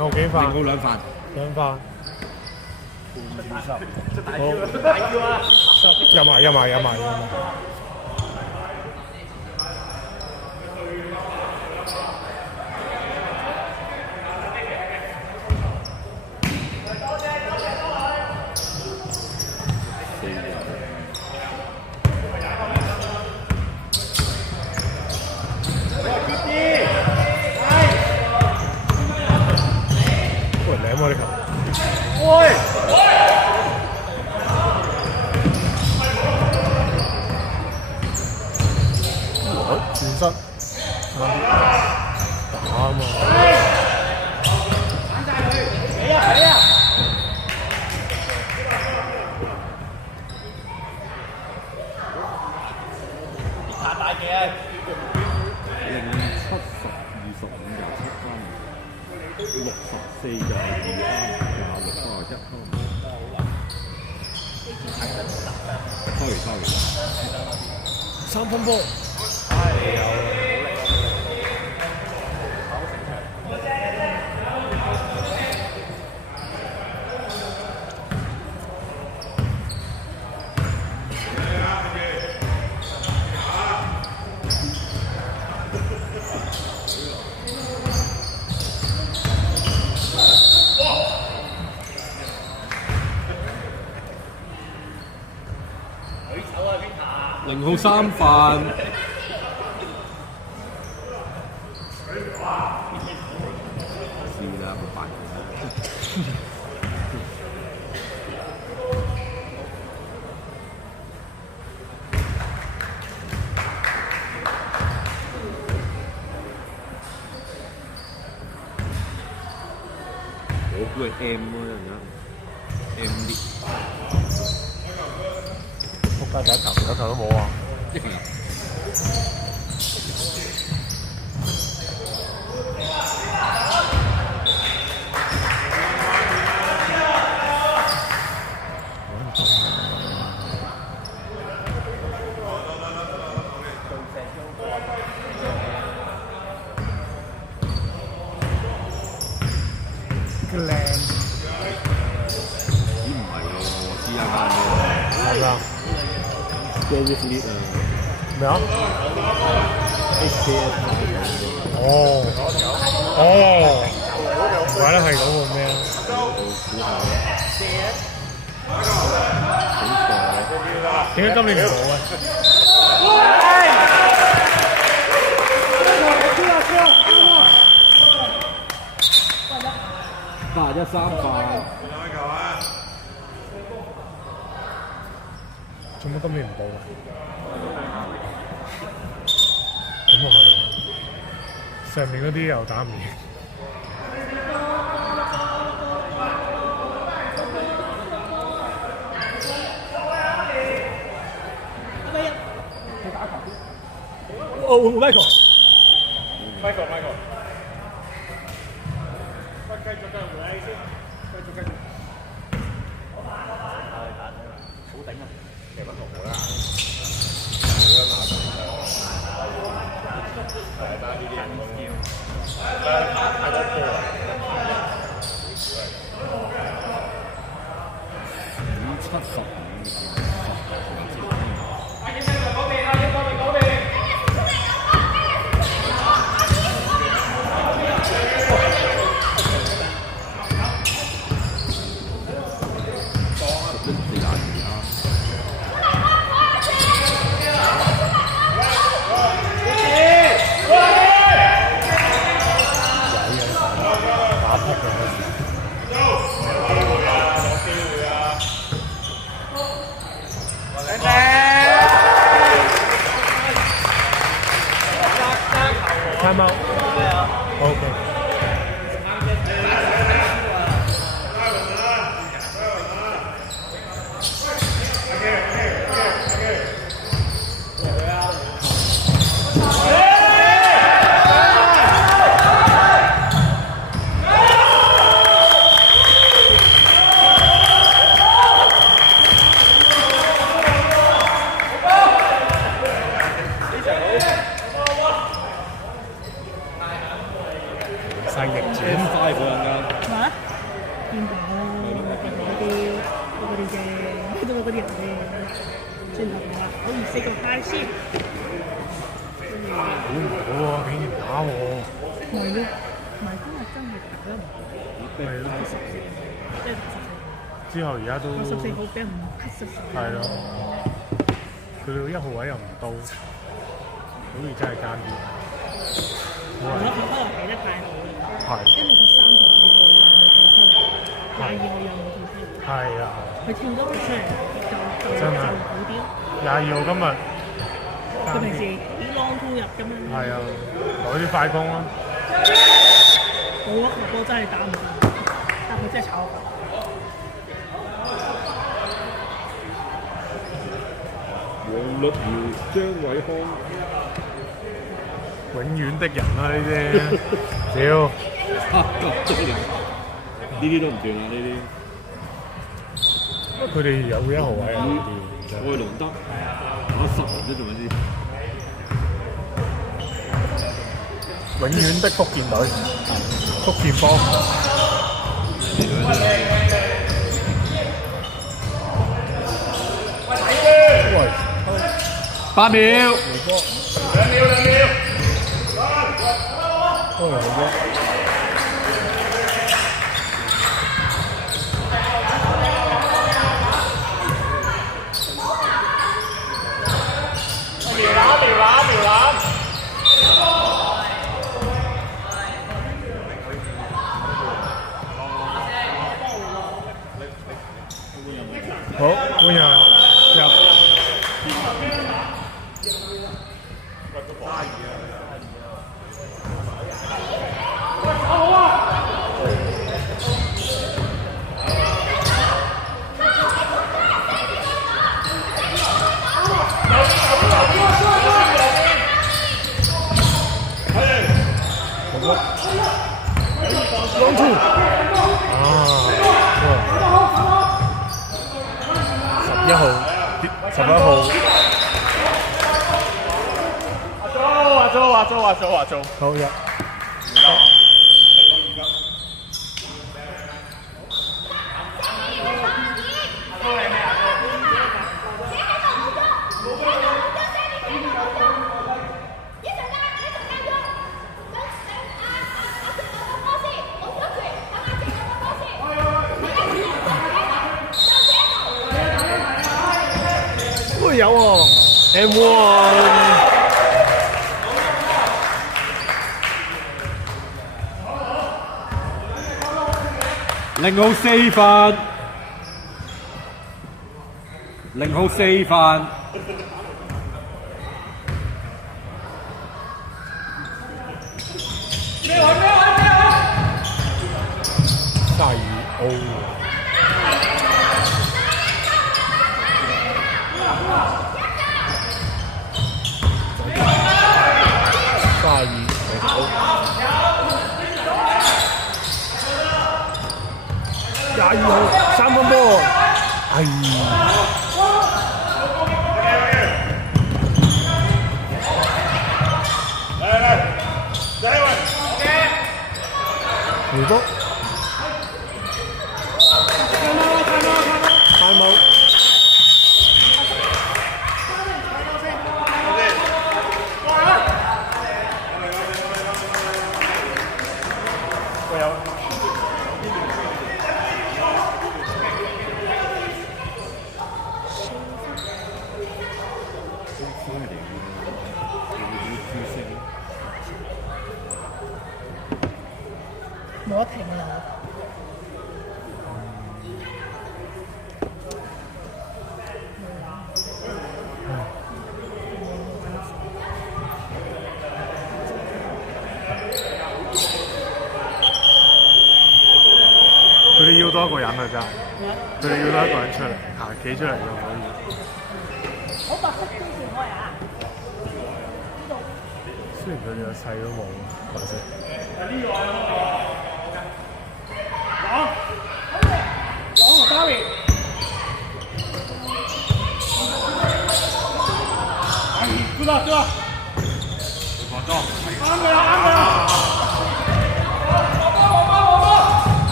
號幾發？零號兩發。兩發。出大叫啊！入埋。我哋球。喂！轉身，打啊嘛！鏟曬佢！俾啊！下大嘅。07、20、25、27分，64就2分，631分。sorry，三分波。0號3犯。我估係 M 咯，而家 M 啲。仆街第一球都冇啊！一球。Davis Lead 啊！咩啊 ？HKS 怪得係咁喎咩啊？點解今年唔好啊？81-3犯。做乜今年唔報啊？咁啊係，上面嗰啲又打唔贏。哦 ，Michael。繼續回嚟先，繼續。好頂啊！其實不同好啦，但係呢啲人太多波啦。人嘅，轉頭話我唔食個派先，估唔到喎，竟然打我，唔係咯，唔係今日真係打得唔好，係咯。即係14，之後而家都我14號俾人cut實曬。係咯，佢哋1號位又唔到，好似真係爭啲。我覺得佢可能睇得太好啦，係，因為佢32號讓佢跳出嚟，22號讓佢跳出嚟，係啊，佢跳多佢出嚟就真係好啲。22號今日爭啲，佢平時啲 long two 入咁樣，係啊，攞啲快攻啦。我覺得個波真係打唔掂，但佢真係炒我。黃律堯、張偉康，永遠的人啊！呢啲，屌，呢啲都唔算啦，呢啲。佢哋有1號位啊！愛倫德打10人都仲有啲。永遠的福建隊，福建幫。喂8秒。2秒。都係好波。好，換人入。long two 11號好入。都有喎，M1。0號4分，0號4分。32O。22號3分波，哎回波，太冇。冇得停啊！佢哋要多一個人啊！真係，佢哋要多一個人出嚟，企出嚟就可以。好白色支持我呀！雖然佢哋個勢都冇白色。知道。啱佢啦！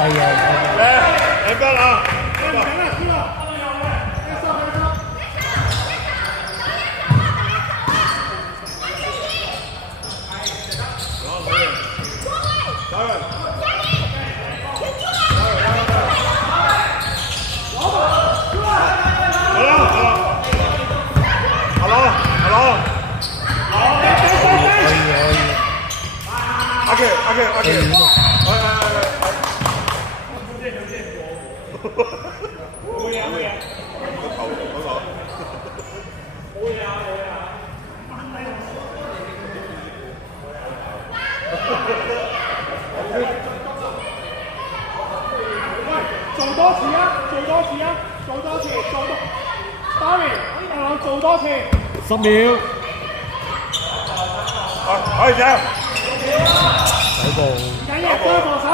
細啊！兩分啊！行了，输了，别说别说。阿杰，做多次啊！做多次啊！做多次，做多。Tommy，我做多次。10秒，可以走。走步。緊要，幫我手。